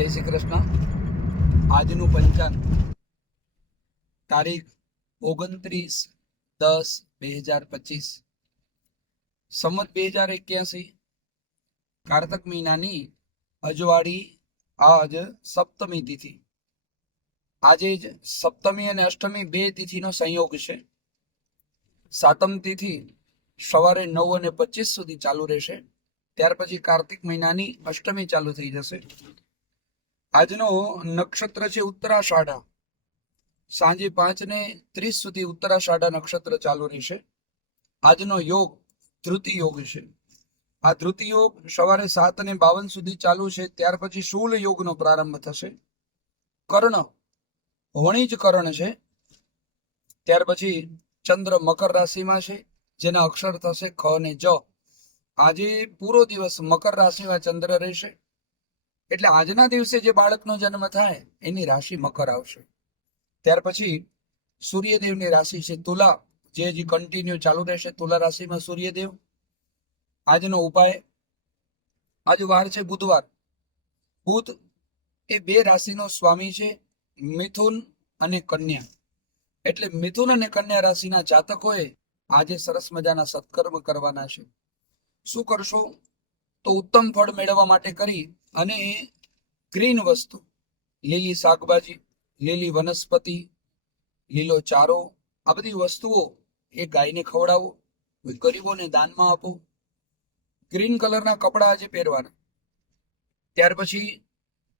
જય શ્રી કૃષ્ણ। આજનું પંચાંગ તારીખ 29/10/2025 સંવત 2081 કારતક મહિનાની અજવાળી આજ સપ્તમી તિથિ। આજે જ સપ્તમી અને અષ્ટમી બે તિથિનો સંયોગ છે। સાતમ તિથિ સવારે 9:25 સુધી ચાલુ રહેશે, ત્યાર પછી કાર્તિક મહિનાની અષ્ટમી ચાલુ થઈ જશે। આજનો નક્ષત્ર છે ઉત્તરાષાઢા, સાંજે 5:30 સુધી ઉત્તરાષાઢા નક્ષત્ર ચાલુ રહેશે। આજનો યોગ ધૃતિ યોગ છે। આ ધૃતિ યોગ સવારે 7:52 સુધી ચાલુ છે, ત્યાર પછી શૂલ યોગનો પ્રારંભ થશે। કર્ણ વણિજ કર્ણ છે, ત્યાર પછી ચંદ્ર મકર રાશિમાં છે, જેના અક્ષર થશે ખ અને જ। આજે પૂરો દિવસ મકર રાશિમાં ચંદ્ર રહેશે, એટલે આજના દિવસે જે બાળકનો જન્મ થાય એની રાશિ મકર આવશે। ત્યાર પછી સૂર્યદેવની રાશિ છે તુલા, જે હજી કન્ટિન્યુ ચાલુ રહેશે, તુલા રાશિમાં સૂર્યદેવ। આજનો ઉપાય, આજ વાર છે બુધવાર। બુધ એ બે રાશિનો સ્વામી છે, મિથુન અને કન્યા। એટલે મિથુન અને કન્યા રાશિના જાતકોએ આજે સરસ મજાના સત્કર્મ કરવાના છે। શું કરશો તો ઉત્તમ ફળ મેળવવા માટે કરી અને ગ્રીન વસ્તુ, લીલી શાકભાજી, લીલી વનસ્પતિ, લીલો ચારો, આ બધી વસ્તુઓ એ ગાયને ખવડાવો, ગરીબોને દાનમાં આપો। ગ્રીન કલરના કપડા આજે પહેરવાના। ત્યાર પછી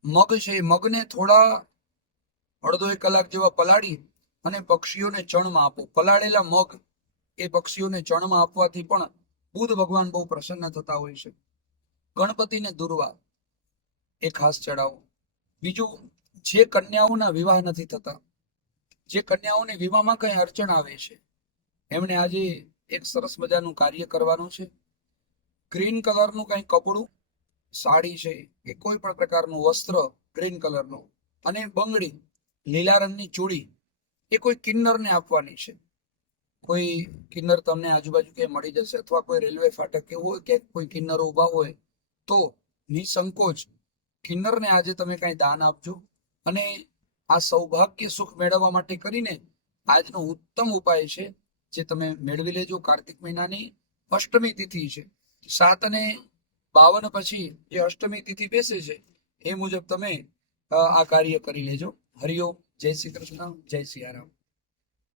મગ છે, મગને થોડા અડધો 1 કલાક જેવા પલાળી અને પક્ષીઓને ચણમાં આપો। પલાળેલા મગ એ પક્ષીઓને ચણમાં આપવાથી પણ બુધ ભગવાન બહુ પ્રસન્ન થતા હોય છે। ગણપતિને દુર્વા એ ખાસ ચડાવો। બીજું, જે કન્યાઓના વિવાહ નથી થતા, જે કન્યાઓને વિવાહમાં કઈ અડચણ આવે છે, એમણે આજે એક સરસ મજાનું કાર્ય કરવાનું છે। ગ્રીન કલરનું કઈ કપડું, સાડી છે કે કોઈ પણ પ્રકારનું વસ્ત્ર ગ્રીન કલરનું, અને બંગડી લીલા રંગની ચૂડી એ કોઈ કિન્નરને આપવાની છે। કોઈ કિન્નર તમને આજુબાજુ ક્યાંય મળી જશે, અથવા કોઈ રેલવે ફાટક કે હોય કે કોઈ કિન્નરો ઉભા હોય તો નિસંકોચ કિન્નરને આજે તમે કઈ દાન આપજો। અને આ સૌભાગ્ય સુખ મેળવવા માટે કરીને આજનો ઉત્તમ ઉપાય છે, જે તમે મેળવી લેજો। કાર્તિક મહિનાની અષ્ટમી તિથિ છે, 7:52 પછી જે અષ્ટમી તિથિ બેસે છે એ મુજબ તમે આ કાર્ય કરી લેજો। હરિઓમ, જય શ્રી કૃષ્ણ, જય સિયારામ।